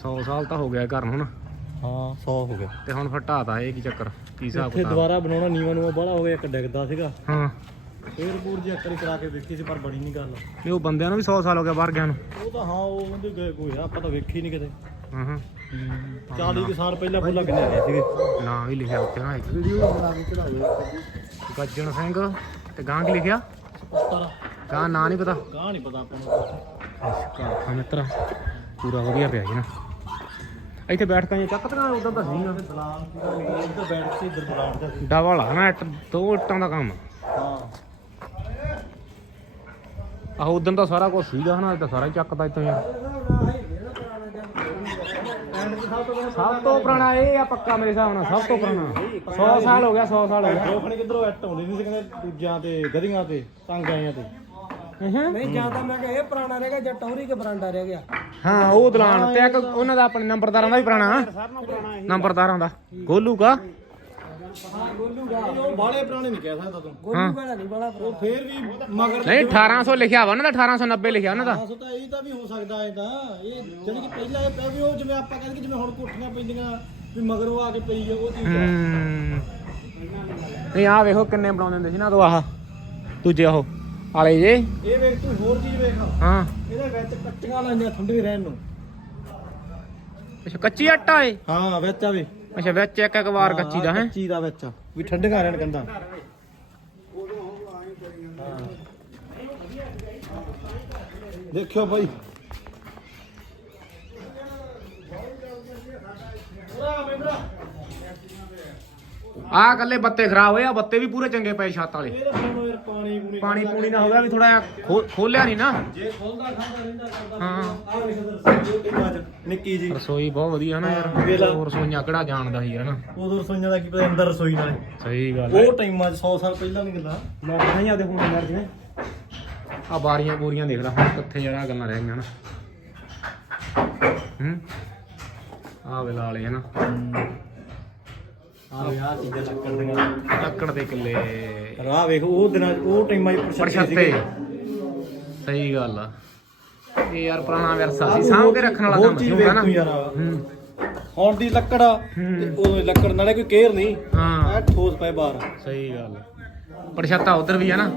100 ਸਾਲ ਤਾਂ ਹੋ ਗਿਆ ਘਰ ਨੂੰ ਹੁਣ ਹਾਂ 100 ਹੋ ਗਿਆ। ਤੇ ਹੁਣ ਫਿਰ ਢਾਤਾ ਇਹ ਕੀ ਚੱਕਰ ਕੀ ਹਿਸਾਬ ਇੱਥੇ ਕਿਤਾਬ? ਦੁਬਾਰਾ ਬਣਾਉਣਾ ਨੀਵਾਂ ਨੂੰ ਬੜਾ ਹੋ ਗਿਆ ਇੱਕ ਡਿੱਗਦਾ ਸੀਗਾ। ਹਾਂ। ਫੇਰ ਪੂਰ ਜੀ ਅੱਕਰੀ ਕਰਾ ਕੇ ਵੇਖੀ ਸੀ ਪਰ ਬਣੀ ਨਹੀਂ ਗੱਲ। ਇਹ ਉਹ ਬੰਦਿਆਂ ਨੂੰ ਵੀ 100 ਸਾਲ ਹੋ ਗਿਆ ਬਾਹਰ ਗਿਆ ਨੂੰ। ਉਹ ਤਾਂ ਹਾਂ ਉਹ ਉਹਦੇ ਗਏ ਕੋਈ ਆ ਆਪਾਂ ਤਾਂ ਵੇਖੀ ਨਹੀਂ ਕਿਤੇ। ਹਾਂ ਹਾਂ। 40 ਕੁ ਸਾਲ ਪਹਿਲਾਂ ਫੁੱਲਾ ਕਿੰਨੇ ਆਏ ਸੀਗੇ ਨਾਂ ਵੀ ਲਿਖਿਆ ਉੱਤੇ ਨਾ ਇੱਕ। ਵੀਡੀਓ ਬਣਾ ਕੇ ਚੜਾਇਓ ਗੱਜਣ ਸਿੰਘ ਤੇ ਗਾਂ ਕੀ ਲਿਖਿਆ? ਗਾਂ ਨਾਂ ਨਹੀਂ ਪਤਾ। ਗਾਹ ਨਹੀਂ ਪਤਾ ਆਪਾਂ ਨੂੰ। ਹਾਂ ਮਿੱਤਰ ਪੂਰਾ ਵਧੀਆ ਪਿਆ ਜੀ ਨਾ। ਇੱਥੇ ਬੈਠ ਕੇ ਚੱਕ ਤਰਾ ਉਦੋਂ ਤਾਂ ਸੀਗਾ ਸਲਾਮ ਕੀ ਇੱਧਰ ਬੈਠ ਕੇ ਇੱਧਰ ਬੁਲਾਉਣ ਦਾ ਸੀ ਡਬਲ ਆ ਨਾ ਇੱਟ ਦੋ ਇੱਟਾਂ ਦਾ ਕੰਮ। ਹਾਂ ਆਹੋ ਉਦੋਂ ਤਾਂ ਸਾਰਾ ਕੁਝ ਸੀਗਾ ਹਨਾ ਤਾਂ ਸਾਰਾ ਹੀ ਚੱਕਦਾ ਇੱਥੋਂ ਯਾਰ ਸਭ ਤੋਂ ਪੁਰਾਣਾ ਇਹ ਆ ਪੱਕਾ ਮੇਰੇ ਹਿਸਾਬ ਨਾਲ ਸਭ ਤੋਂ ਪੁਰਾਣਾ। 100 ਸਾਲ ਹੋ ਗਿਆ 100 ਸਾਲ ਹੋ ਗਿਆ। ਦੋਖਣੇ ਕਿੱਧਰੋਂ ਐਟ ਆਉਂਦੀ ਨਹੀਂ ਸੀ ਕਹਿੰਦੇ ਦੂਜਿਆਂ ਤੇ ਗਧੀਆਂ ਤੇ ਤੰਗ ਆਈਆਂ ਤੇ। ਨਹੀਂ ਜ਼ਿਆਦਾ ਮੈਂ ਕਿਹਾ ਇਹ ਪੁਰਾਣਾ ਰਹਿ ਗਿਆ ਜਾਂ ਟੌਰੀ ਕੇ ਬਰਾਂਡਾ ਰਹਿ ਗਿਆ। ਹਾਂ ਉਹ ਦਲਾਨ ਤੇ ਇੱਕ ਉਹਨਾਂ ਦਾ ਆਪਣੇ ਨੰਬਰਦਾਰਾਂ ਦਾ ਵੀ ਪੁਰਾਣਾ। ਨੰਬਰਦਾਰਾਂ ਦਾ। ਗੋਲੂ ਕਾ ਉਹ ਬਾਲੇ ਪੁਰਾਣੇ ਨਹੀਂ ਕਹਿ ਸਕਦਾ ਤੂੰ। ਗੋਲੂ ਵਾਲਾ ਨਹੀਂ ਬੜਾ ਉਹ ਫੇਰ ਵੀ ਮਗਰ ਨਹੀਂ 1800 ਲਿਖਿਆ ਵਾ ਉਹਨਾਂ ਦਾ 1890 ਲਿਖਿਆ ਉਹਨਾਂ ਦਾ। ਦੱਸ ਤਾਂ ਇਹ ਤਾਂ ਵੀ ਹੋ ਸਕਦਾ ਇਹ ਤਾਂ। ਇਹ ਜਿਹੜੀ ਕਿ ਪਹਿਲਾਂ ਇਹ ਪਿਆ ਵੀ ਉਹ ਜਿਵੇਂ ਆਪਾਂ ਕਹਿੰਦੇ ਕਿ ਜਿਵੇਂ ਹੁਣ ਕੋਠੀਆਂ ਪੈਂਦੀਆਂ ਵੀ ਮਗਰੋਂ ਆ ਕੇ ਪਈ ਆ ਉਹ ਚੀਜ਼ ਆ। ਹੂੰ। ਨਹੀਂ ਆ ਵੇਖੋ ਕਿੰਨੇ ਬਣਾਉਂਦੇ ਹੁੰਦੇ ਸੀ ਨਾ ਤੋ ਆਹ। ਦੂਜੇ ਉਹ ਆਲੇ ਜੇ। ਇਹ ਵੇਖ ਤੂੰ ਹੋਰ ਚੀਜ਼ ਵੇਖ। ਹਾਂ। ਇਹਦੇ ਵਿੱਚ ਕੱਚੀਆਂ ਲਾਈਆਂ ਠੰਡੇ ਰਹਿਣ ਨੂੰ। ਅੱਛਾ ਕੱਚੀ ਆਟਾ ਏ? ਹਾਂ ਵਿੱਚ ਆਵੇ ਅੱਛਾ ਵਿੱਚ ਇੱਕ ਇੱਕ ਵਾਰ ਕੱਚੀ ਦਾ ਹੈ? ਕੱਚੀ ਦਾ ਵਿੱਚ ਵੀ ਠੰਡੀਆਂ ਰਹਿਣ ਕੰਦਾ ਦੇਖਿਓ ਭਾਈ ਆ ਕੱਲੇ ਬੱਤੇ ਖਰਾਬ ਹੋਏ ਆ ਬੱਤੇ ਵੀ ਪੂਰੇ ਚੰਗੇ ਪਏ ਛੱਤ ਵਾਲੇ। ਯਾਰ ਪਾਣੀ ਪੂਣੀ ਪਾਣੀ ਪੂਣੀ ਨਾ ਹੋਗਾ ਵੀ ਥੋੜਾ ਖੋਲਿਆ ਨਹੀਂ ਨਾ। ਜੇ ਖੋਲਦਾ ਖਾਂਦਾ ਰਹਿੰਦਾ ਕਰਦਾ ਹਾਂ। ਆ ਵੇਖ ਦੱਸ ਇਹ ਟੀਮਾਂ ਚ ਨਿੱਕੀ ਜੀ ਰਸੋਈ ਬਹੁਤ ਵਧੀਆ ਨਾ ਯਾਰ। ਵੇਲਾ। ਹੋਰ ਰਸੋਈਆਂ ਕਿਹੜਾ ਜਾਣਦਾ ਸੀ ਯਾਰ ਨਾ। ਉਦੋਂ ਰਸੋਈਆਂ ਦਾ ਕੀ ਪਤਾ ਅੰਦਰ ਰਸੋਈ ਨਾਲੇ। ਸਹੀ ਗੱਲ ਉਹ ਟਾਈਮਾਂ 'ਚ 100 ਸਾਲ ਪਹਿਲਾਂ ਦੀ ਗੱਲਾਂ ਮੈਂ ਨਹੀਂ ਆਦੇ ਫੋਨ ਯਾਰ ਜਿਵੇਂ ਆ ਬਾਰੀਆਂ ਬੂਰੀਆਂ ਦੇਖ ਲੈ ਹੁਣ ਕਿੱਥੇ ਜਰਾ ਗੱਲਾਂ ਰਹਿ ਗਈਆਂ ਨਾ। ਹੂੰ? ਆ ਵੇਲਾ ਵਾਲੇ ਹਨਾ ਆ ਯਾਰ ਚੀਜ਼ਾਂ ਲੱਕੜ ਦੀਆਂ। ਲੱਕੜ ਦੇ ਕਿੱਲੇ। ਰਾਹ ਵੇਖ ਉਹ ਦਿਨਾਂ 'ਚ ਉਹ ਟਾਈਮਾਂ 'ਚ ਪ੍ਰਸ਼ਾਦੇ ਪਰਛੱਤੇ। ਸੀਗੇ। ਸਹੀ ਗੱਲ ਆ। ਇਹ ਯਾਰ ਪੁਰਾਣਾ ਵਿਰਸਾ ਸੀ ਸਾਂਭ ਕੇ ਰੱਖਣ ਵਾਲਾ ਹੋਰ ਕੰਮ ਸੀ ਚੀਜ਼ ਹੁੰਦਾ ਵੇਖ ਨਾ ਤੂੰ ਯਾਰ ਹੂੰ। ਹੁਣ ਦੀ ਲੱਕੜ ਆ ਤੇ ਉਹ ਲੱਕੜ ਨਾਲੇ ਕੋਈ ਕੇਅਰ ਨਹੀਂ। ਹਾਂ। ਐ ਠੋਸ ਪਏ ਬਾਹਰ। ਸਹੀ ਗੱਲ ਪਰਛੱਤਾ ਉਧਰ ਵੀ ਆ ਨਾ।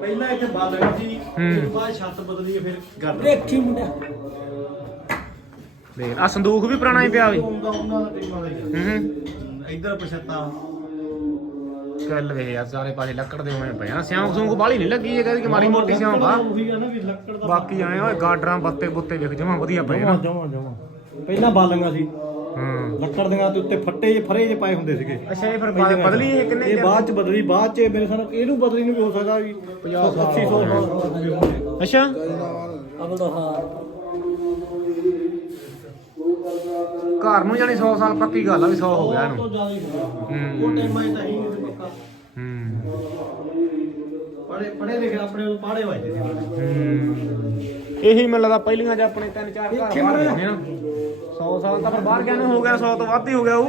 ਪਹਿਲਾਂ ਇੱਥੇ ਬਾਲਣ ਸੀ ਹੂੰ। ਉਸ ਤੋਂ ਬਾਅਦ ਛੱਤ ਬਦਲੀ ਫਿਰ ਗੱਲ ਵੇਖੀ ਮੁੰਡਿਆ। ਦੇਖ ਆ ਸੰਦੂਕ ਵੀ ਪੁਰਾਣਾ ਹੀ ਪਿਆ ਵੇ। ਉਹਨਾਂ ਉਹਨਾਂ ਦਾ ਟਾਈਮਾਂ ਦਾ ਹੀ ਆ। ਹੂੰ। ਇੱਧਰ ਪਛਤਾ ਗੱਲ ਵੇ ਯਾਰ ਸਾਰੇ ਪਾਸੇ ਲੱਕੜ ਦੇ ਹੋਏ ਪਏ ਆ। ਸਿਆਂਕ ਸੂੰਕ ਬਾਲੀ ਨਹੀਂ ਲੱਗੀ ਇਹ ਕਹਿੰਦੀ ਕਿ ਮਾਰੀ ਮੋਟੀ ਸਿਆਂਕ ਆ। ਉਹੀ ਆ ਨਾ ਵੀ ਲੱਕੜ ਦਾ ਬਾਕੀ ਆਏ ਓਏ ਗਾਡਰਾਂ ਬੱਤੇ ਬੁੱਤੇ ਵੇਖ ਜਮਾ ਵਧੀਆ ਪਏ ਨਾ। ਜਮਾ ਜਮਾ ਪਹਿਲਾਂ ਬਾਲੀਆਂ ਸੀ। ਹਾਂ। ਲੱਕੜ ਦੀਆਂ ਤੇ ਉੱਤੇ ਫੱਟੇ ਜੇ ਫਰੇ ਜੇ ਪਾਏ ਹੁੰਦੇ ਸੀਗੇ। ਅੱਛਾ ਇਹ ਫਿਰ ਬਾਅਦ- ਬਦਲੀ ਇਹ ਕਿੰਨੇ ਇਹ ਬਾਅਦ ਚ ਬਦਲੀ ਬਾਅਦ ਚ ਮੇਰੇ ਸਾਲ ਇਹਨੂੰ ਬਦਲੀ ਨੂੰ ਵੀ ਹੋ ਸਕਦਾ ਵੀ 50 80 100 ਸਾਲ ਵੀ ਹੋਣਗੇ। ਅੱਛਾ। ਅਬਲ ਦਾ ਹਾਰ ਘਰ ਨੂੰ ਜਾਨੀ 100 ਸਾਲ ਪੱਕੀ ਗੱਲ ਆ ਵੀ 100 ਹੋ ਗਿਆ ਉਹ ਤੋਂ ਇਹਨੂੰ ਜ਼ਿਆਦਾ ਹੀ ਹੋ ਗਿਆ। ਹੂੰ। ਉਹ ਟਾਈਮਾਂ 'ਚ ਤਾਂ ਹੀ ਨਹੀਂ ਸੀ ਪੱਕਾ। ਹੂੰ। ਪੜੇ ਪੜੇ ਲਿਖੇ ਆਪਣੇ ਉਹ ਪਾੜੇ ਵੱਜਦੇ ਸੀ। ਹੂੰ। ਇਹੀ ਮੈਨੂੰ ਲੱਗਦਾ ਪਹਿਲੀਆਂ ਚ ਆਪਣੇ ਤਿੰਨ ਚਾਰ ਘਰ ਬਾਹਰ ਗਏ ਨੇ ਨਾ 100 ਸਾਲ ਤਾਂ ਫਿਰ ਬਾਹਰ ਗਿਆ ਨੂੰ ਹੋ ਗਿਆ 100 ਤੋਂ ਵੱਧ ਹੀ ਹੋ ਗਿਆ ਉਹ।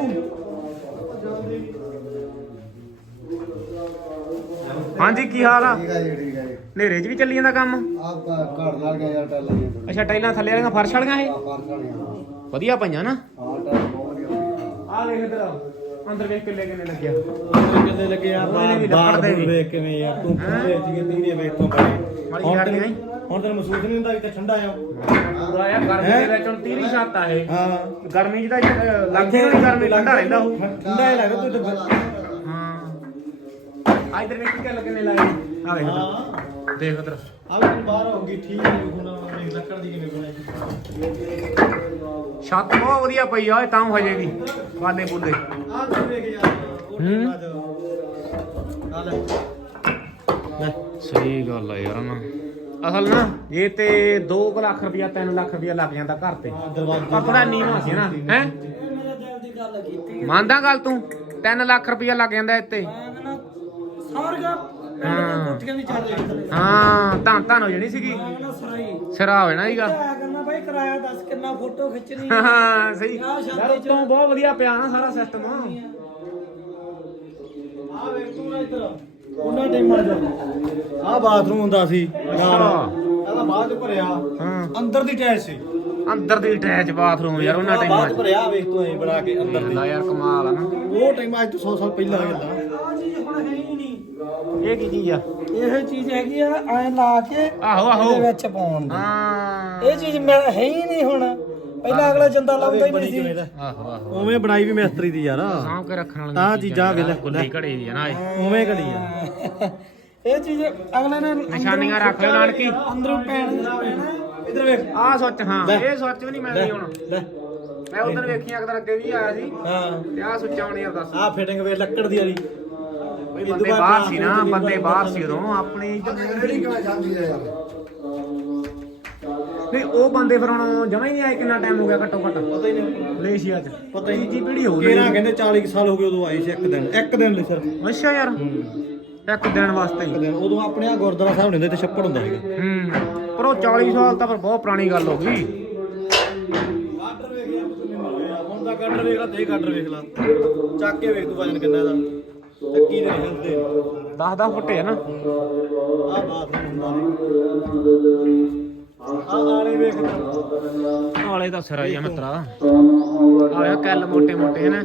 ਹਾਂਜੀ ਕੀ ਹਾਲ ਆ? ਠੀਕ ਹੈ ਜੀ ਠੀਕ ਹੈ ਜੀ। ਹਨੇਰੇ 'ਚ ਵੀ ਚੱਲੀ ਜਾਂਦਾ ਕੰਮ? ਆਪ ਘਰ ਨਾਲ ਗਿਆ ਯਾਰ ਟੈਲਾਂ। ਅੱਛਾ ਟਾਈਲਾਂ ਥੱਲੇ ਵਾਲੀਆਂ ਫਰਸ਼ ਵਾਲੀਆਂ ਇਹ? ਆਹ ਫਰਸ਼ ਵਾਲੀਆਂ ਹਾਂ। ਵਧੀਆ ਪਈਆਂ ਨਾ। ਆ ਵੇਖ ਇਧਰ ਅੰਦਰ ਵੇਖ ਕਿੱਲੇ ਕਿੰਨੇ ਲੱਗਿਆ। ਅੰਦਰ ਕਿੰਨੇ ਲੱਗੇ ਆ ਬਾਹਰ ਦੇ। ਵੇਖ ਕਿਵੇਂ ਯਾਰ ਤੂੰ ਖੁੱਲੇ ਸੀਗੇ ਤੀਰੇ ਵੇਖ ਤੋਂ ਬੜੇ ਮਾੜੀ ਹੁਣ ਯਾਰ ਤੈਨੂੰ ਨਹੀਂ ਹੁਣ ਤੈਨੂੰ ਮਹਿਸੂਸ ਨਹੀਂ ਹੁੰਦਾ ਕਿ ਤੇ ਠੰਡਾ ਆ। ਪੂਰਾ ਆ ਗਰਮੀ ਦੇ ਵਿੱਚ ਹੁਣ 30 ਛੱਤ ਆ ਇਹ। ਹਾਂ। ਗਰਮੀ 'ਚ ਤਾਂ ਅਹ, ਲੱਗਦੀ ਹੋਣੀ ਗਰਮੀ ਠੰਡਾ ਰਹਿੰਦਾ ਉਹ। ਠੰਡਾ ਹੀ ਲੱਗਦਾ ਤੂੰ ਤੇ ਹਾਂ। ਆ ਇਧਰ ਵੇਖ ਕਿੱਲੇ ਕਿੰਨੇ ਲਾਏ ਆ ਵੇਖ ਇੱਧਰ। ਹਾਂ। ਦੇਖ ਉਧਰ ਆ ਵੀ ਬਾਹਰ ਹੋ ਗਈ ਠੀਕ ਹੈ ਹੁਣ। ਵੇਖ ਲੱਕੜ ਦੀ ਕਿਵੇਂ ਬਣਾਈ ਛੱਤ ਬਹੁਤ ਵਧੀਆ ਪਈ ਆ ਓਏ ਤਾਂ ਹਜੇ ਵੀ ਬਾਲੇ ਬੁੱਲੇ ਆ ਤੂੰ ਵੇਖ ਯਾਰ। ਉਹ ਹੂੰ। ਸਹੀ ਗੱਲ ਆ ਯਾਰ ਨਾ। ਅਸਲ ਨਾ ਇਹ ਤੇ 2 ਲੱਖ ਰੁਪਇਆ 3 ਲੱਖ ਰੁਪਇਆ ਲੱਗ ਜਾਂਦਾ ਘਰ ਤੇ। ਆ ਦਰਵਾਜ਼ੇ ਪਰ ਥੋੜਾ ਨੀਵਾਂ ਸੀ ਨਾ। ਹੈ? ਮੇਰੇ ਦਿਲ ਦੀ ਗੱਲ ਕੀਤੀ ਮੰਨਦਾ ਗੱਲ ਤੂੰ? 3 ਲੱਖ ਰੁਪਇਆ ਲੱਗ ਜਾਂਦਾ ਇੱਥੇ। ਮੈਂ ਕਹਿੰਦਾ ਪਿੰਡ ਕੋਠੀਆਂ ਚੱਲ ਹਾਂ ਤਾਂ ਤਾਂ ਹੋ ਜਾਣੀ ਸੀਗੀ। ਕਹਿੰਦਾ ਸਰਾਈ। ਸਿਰਾ ਹੋ ਜਾਣਾ ਸੀਗਾ। ਮੈਂ ਕਹਿੰਦਾ ਬਾਈ ਕਿਰਾਇਆ ਦੱਸ ਕਿੰਨਾ ਫੋਟੋ ਖਿੱਚਣੀ ਹਾਂ ਸਹੀ। ਯਾਰ ਉਤੋਂ ਬਹੁਤ ਵਧੀਆ ਪਿਆ ਨਾ ਸਾਰਾ ਸਿਸਟਮ ਆ ਵੇਖ ਤੂੰ ਨਾ ਇੱਧਰ ਉਹਨਾਂ ਟਾਈਮਾਂ 'ਚ ਆ ਬਾਥਰੂਮ ਹੁੰਦਾ ਸੀ। ਨਾਲ। ਇਹਦਾ ਬਾਅਦ ਚ ਭਰਿਆ। ਹਾਂ। ਅੰਦਰ ਦੀ ਟੈਚ ਸੀ। ਅੰਦਰ ਦੀ ਅਟੈਚ ਬਾਥਰੂਮ ਯਾਰ ਉਹਨਾਂ ਟਾਈਮਾਂ ਬਾਅਦ 'ਚ ਭਰਿਆ ਵੇਖ ਤੂੰ ਐ ਬਣਾ ਕੇ ਅੰਦਰ ਦੇ। ਲਾ ਯਾਰ ਕਮਾਲ ਆ ਨਾ। ਉਹ ਟਾਈਮ ਅੱਜ ਤੋਂ 100 ਸਾਲ ਪਹਿਲਾਂ ਆ। ਜਾਂਦਾ ਆ ਚੀਜ਼ ਹੁਣ ਹੈ ਹੀ ਨਹੀਂ ਇਹ ਕੀ ਚੀਜ਼ ਆ? ਇਹ ਚੀਜ਼ ਹੈਗੀ ਆ ਐ ਲਾ ਕੇ ਆਹੋ ਆਹੋ। ਇਹਦੇ ਵਿੱਚ ਪਾਉਣ ਦੀ। ਹਾਂ। ਇਹ ਚੀਜ਼ ਮੈਂ ਹੈ ਹੀ ਨਹੀਂ ਹੁਣ। ਪਹਿਲਾਂ ਅਗਲਾ ਜੰਦਾ ਲਾਉਂਦਾ ਹੀ ਨਹੀਂ ਸੀ। ਆਹੋ ਆਹੋ। ਉਵੇਂ ਬਣਾਈ ਵੀ ਮਿਸਤਰੀ ਦੀ ਯਾਰ। ਸਾਂਭ ਕੇ ਰੱਖਣ ਵਾਲੀਆਂ ਤਾਂ ਚੀਜ਼ਾਂ ਵੇਲੇ ਗੁੱਲੀ ਘੜੀ ਦੀ ਆ ਨਾ ਇਹ। ਉਵੇਂ ਘੜੀ ਆ। ਇਹ ਚੀਜ਼ ਅਗਲੇ ਨੇ ਨਿਸ਼ਾਨੀਆਂ ਰੱਖ ਲਿਓ ਨਾਨਕੀ। ਅੰਦਰੋਂ ਪੈਣ ਇਧਰ ਵੇਖ। ਆਹ ਸੱਚ ਹਾਂ ਇਹ ਸੱਚ ਵੀ ਨਹੀਂ ਮਿਲਦੀ ਹੁਣ। ਲੈ। ਮੈਂ ਉਧਰ ਵੇਖੀ ਅਕਦਰ ਅੱਗੇ ਵੀ ਆਇਆ ਸੀ। ਹਾਂ। ਤੇ ਆਹ ਸੁੱਚਾ ਹੁਣ ਯਾਰ ਦੱਸ। ਆ ਫਿਟਿੰਗ ਵੇ ਲੱਕੜ ਦੀ ਵਾਲੀ। ਬੰਦੇ ਬਾਹਰ ਸੀ ਨਾ ਬੰਦੇ ਬਾਹਰ ਸੀ ਉਦੋਂ ਆਪਣੀ ਜਿਹੜੀ ਕਿਵੇਂ ਜਾਂਦੀ ਹੈ ਯਾਰ ਨਹੀਂ ਉਹ ਬੰਦੇ ਫਿਰ ਹੁਣ ਜਮਾ ਹੀ ਨਹੀਂ ਆਏ ਕਿੰਨਾ ਟਾਈਮ ਹੋ ਗਿਆ ਘੱਟੋ ਘੱਟ? ਪਤਾ ਹੀ ਨਹੀਂ। ਮਲੇਸ਼ੀਆ 'ਚ। ਪਤਾ ਹੀ ਨਹੀਂ। ਤੀਜੀ ਪੀੜ੍ਹੀ ਹੋ ਗਈ। ਕਿਹੜਾ ਕਹਿੰਦੇ 40 ਕੁ ਸਾਲ ਹੋ ਗਏ ਉਦੋਂ ਆਏ ਸੀ ਇੱਕ ਦਿਨ। ਇੱਕ ਦਿਨ ਲਈ ਸਿਰਫ। ਅੱਛਾ ਯਾਰ। ਇੱਕ ਦਿਨ ਵਾਸਤੇ ਇੱਕ ਹੀ ਦਿਨ। ਉਦੋਂ ਆਪਣੇ ਆ ਗੁਰਦੁਆਰਾ ਸਾਹਿਬ ਹੁੰਦੇ ਤੇ ਛੱਪੜ ਹੁੰਦਾ ਸੀਗਾ। ਹੂੰ। ਪਰ ਉਹ 40 ਸਾਲ ਤਾਂ ਫਿਰ ਬਹੁਤ ਪੁਰਾਣੀ ਗੱਲ ਹੋ ਗਈ। ਗਾਡਰ ਵੇਖ ਯਾਰ ਹੁਣ ਦਾ ਗਾਡਰ ਵੇਖ ਲਾ ਤੇ ਗਾਡਰ ਵੇਖ ਲਾ। ਚੱਕ ਕੇ ਵੇਖ ਤੂੰ ਵਜਨ ਕਿੰਨਾ ਦਾ ਚੱਕੀ ਦੇ ਹਿਲਦੇ 10 10 ਫੁੱਟੇ ਆ ਨਾ। ਆ ਬਾਥਰੂਮ ਹੁੰਦਾ ਆ ਆਲੇ ਵੇਖ ਤੂੰ। ਆਲੇ ਦਾ ਸਿਰਾ ਹੀ ਆ ਮਿੱਤਰਾ। ਆਲੇ ਕੱਲ ਮੋਟੇ ਮੋਟੇ ਹਨ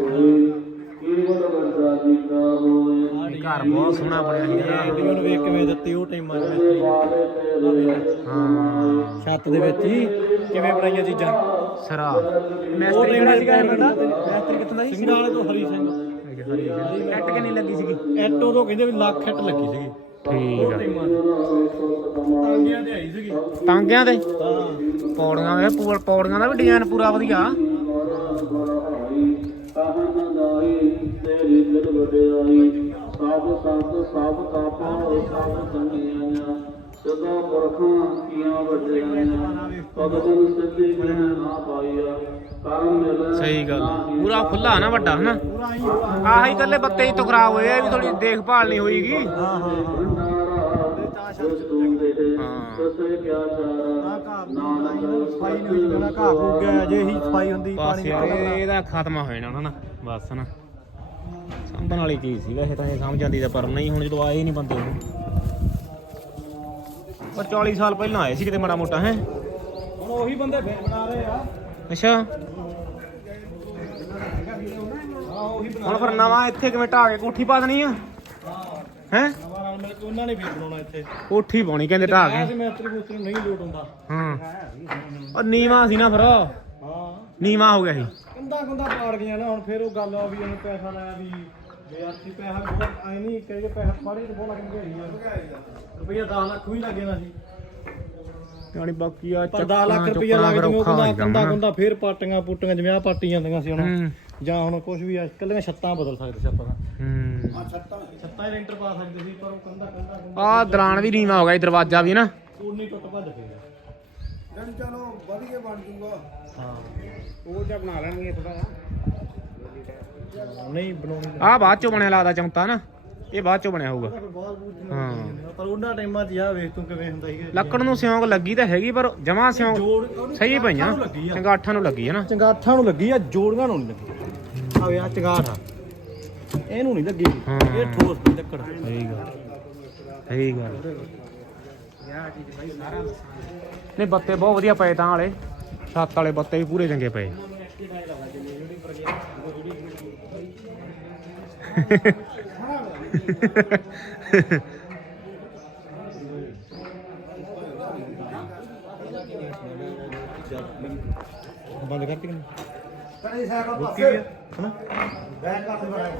ਇਹ ਘਰ ਬਹੁਤ ਸੋਹਣਾ ਬਣਿਆ ਸੀ। ਇਹ ਯਾਰ। ਵੀਡੀਓ ਨੂੰ ਵੇਖ ਕਿਵੇਂ ਦਿੱਤੀ ਉਹ ਟਾਈਮਾਂ ਵੇਖ। ਹਾਂ। ਛੱਤ ਦੇ ਵਿੱਚ ਹੀ ਕਿਵੇਂ ਬਣਾਈਆਂ ਚੀਜ਼ਾਂ। ਸਿਰਾ। ਮੈਸਤਰੀ ਕਿਹੜਾ ਸੀਗਾ ਇਹ ਬੰਦਾ ਮੈਸਤਰੀ ਕਿੱਥੋਂ ਦਾ ਸੀ? ਸਿੰਘਾਂ ਵਾਲੇ ਤੋਂ ਹਰੀ ਸਿੰਘ। ਹਰੀ ਐਟ ਕੇ ਨਹੀਂ ਲੱਗੀ ਸੀਗੀ? ਐਟੋ ਤੋਂ ਕਹਿੰਦੇ ਵੀ ਲੱਖ ਹਿੱਟ ਲੱਗੀ ਸੀਗੀ। ਠੀਕ ਆ। ਤਾਂਗੀਆਂ ਤੇ ਆਈ ਸੀਗੀ। ਟਾਂਗਿਆਂ ਦੇ? ਹਾਂ। ਪੌੜੀਆਂ ਵੇ ਪੂਰ ਪੌੜੀਆਂ ਦਾ ਵੀ ਡਿਜ਼ਾਈਨ ਪੂਰਾ ਵਧੀਆ। ਸਹੀ ਗੱਲ ਆ। ਪੂਰਾ ਖੁੱਲਾ ਨਾ ਵੱਡਾ ਹਨਾ? ਆਹੀ ਇਕੱਲੇ ਬੱਤੇ ਹੀ ਤੋਂ ਖਰਾਬ ਹੋਏ ਆ ਇਹ ਵੀ ਥੋੜੀ ਦੇਖਭਾਲ ਨਹੀਂ ਹੋਈਗੀ। ਦੀ ਇਹਦਾ ਖਾਤਮਾ ਹੋ ਜਾਣਾ ਨਾ ਬਸ ਨਾ ਸਾਂਭਣ ਵਾਲੀ ਚੀਜ਼ ਸੀਗਾ ਇਹ ਤਾਂ ਇਹ ਸਮਝ ਜਾਂਦੀ ਤਾਂ ਪਰ ਨਹੀਂ ਹੁਣ ਜਦੋਂ ਆਏ ਹੀ ਨਹੀਂ ਬੰਦੇ ਉਹ। ਪਰ 40 ਸਾਲ ਪਹਿਲਾਂ ਆਏ ਸੀ ਕਿਤੇ ਮਾੜਾ ਮੋਟਾ ਹੈ? ਹੁਣ ਉਹੀ ਬੰਦੇ ਫੇਰ ਬਣਾ ਰਹੇ ਆ। ਅੱਛਾ ਹਾਂ ਉਹੀ ਬਣਾ ਹੁਣ ਫਿਰ ਨਵਾਂ ਇੱਥੇ ਕਿਵੇਂ ਢਾ ਕੇ ਕੋਠੀ ਪਾ ਦੇਣੀ ਆ? ਹੈ। ਨਵਾਂ ਨਾਲ ਮਿਲ ਕੇ ਉਹਨਾਂ ਨੇ ਫੇਰ ਬਣਾਉਣਾ ਇੱਥੇ। ਕੋਠੀ ਪਾਉਣੀ ਕਹਿੰਦੇ ਢਾ ਕੇ। ਤੇ ਮੈਸਤਰੀ ਮੂਸਤਰੀ ਨੂੰ ਨਹੀਂ ਲੋਟ ਹੁੰਦਾ ਹਾਂ। ਉਹ ਨੀਵਾ ਸੀ ਨਾ ਫਿਰ। ਹਾਂ। ਨੀਵਾ ਹੋ ਗਿਆ ਸੀ। ਕੰਦਾ ਕੰਦਾ ਪਾੜ ਗਈਆਂ ਨਾ ਹੁਣ ਫੇਰ ਉਹ ਗੱਲ ਆ ਵੀ ਉਹਨੂੰ ਪੈਸਾ ਲਾਇਆ ਵੀ ਬੇਅਰਥੀ ਪੈਸਾ ਬਹੁਤ ਆਏ ਨਹੀਂ ਕਹੇ ਪੈਸਾ ਪਾੜੇ ਤੇ ਬਹੁਤ ਲੱਗ ਗਿਆ ਰੁਪਈਆ 10 ਲੱਖ ਵੀ ਲੱਗੇ ਨਾ ਸੀ। ਯਾਨੀ ਬਾਕੀ ਆ ਪਰ 10 ਲੱਖ ਰੁਪਈਆ ਲੱਗ ਜੂ ਉਹ ਕੰਦਾ ਫੇਰ ਪਾਟੀਆਂ ਪੂਟੀਆਂ ਜਿਵੇਂ ਆ ਪਾਟੀ ਜਾਂਦੀਆਂ ਸੀ ਹੁਣ ਜਾਂ ਹੁਣ ਕੁਝ ਵੀ ਆ ਕੱਲੀਆਂ ਛੱਤਾਂ ਬਦਲ ਸਕਦੇ ਸੀ ਆਪਾਂ ਤਾਂ। ਹੂੰ। ਛੱਤਾਂ ਛੱਤਾਂ ਹੀ ਲੈਂਟਰ ਪਾ ਸਕਦੇ ਸੀ ਪਰ ਉਹ ਕੰਦਾ ਕੰਦਾ ਕੰਦਾ ਆ ਦਰਾਂ ਵੀ ਨੀਵਾ ਹੋ ਗਿਆ ਦਰਵਾਜ਼ਾ ਵੀ ਨਾ। ਉਨੀ ਟੁੱਟ ਭੱਜ ਗਈ ਜਦ ਚਲੋ ਵਧੀਆ ਬਣ ਜੂਗਾ। ਹਾਂ। ਉਹ ਜਾਂ ਬਣਾ ਲੈਣਗੇ ਥੋੜਾ ਨਹੀਂ ਬਣਾਉਣੀ ਆ ਬਾਅਦ ਚੋਂ ਬਣਿਆ ਲੱਗਦਾ ਚੌਂਤਾ ਨਾ। ਇਹ ਬਾਅਦ ਚੋਂ ਬਣਿਆ ਹੋਊਗਾ। ਹਾਂ। ਪਰ ਉਹਨਾਂ ਟਾਈਮਾਂ 'ਚ ਆ ਵੇਖ ਤੂੰ ਕਿਵੇਂ ਹੁੰਦਾ ਸੀਗਾ। ਲੱਕੜ ਨੂੰ ਸਿਉਂਕ ਲੱਗੀ ਤਾਂ ਹੈਗੀ ਪਰ ਜਮਾ ਸਿਉਂਕ ਜੋੜ ਉਹਨੂੰ ਸਹੀ ਪਈਆਂ। ਆ। ਚੰਗਾਠਾਂ ਨੂੰ ਲੱਗੀ ਹੈ ਨਾ। ਚੰਗਾਠਾਂ ਨੂੰ ਲੱਗੀ ਆ ਜੋੜੀਆਂ ਨੂੰ ਨਹੀਂ ਲੱਗੀ। ਆ। ਇਹਨੂੰ ਨਹੀਂ ਲੱਗੀ। ਹਾਂ। ਇਹ ਠੋਸ ਦੀ ਲੱਕੜ। ਆ। ਸਹੀ ਗੱਲ। ਸਹੀ ਗੱਲ। ਨਹੀਂ ਬੱਤੇ ਬਹੁਤ ਵਧੀਆ ਪਏ ਤਾਂ ਵਾਲੇ। ਛੱਤ ਵਾਲੇ ਬੱਤੇ ਵੀ ਪੂਰੇ ਚੰਗੇ ਪਏ। ਬੰਦ ਕਰਤੀ ਕਿ ਸਾਈਕਲ ਰੁਕੀ ਪਾਸੇ। ਗਿਆ ਹਨਾ? ਬੈਕ ਕਾਫੀ ਬੜਾ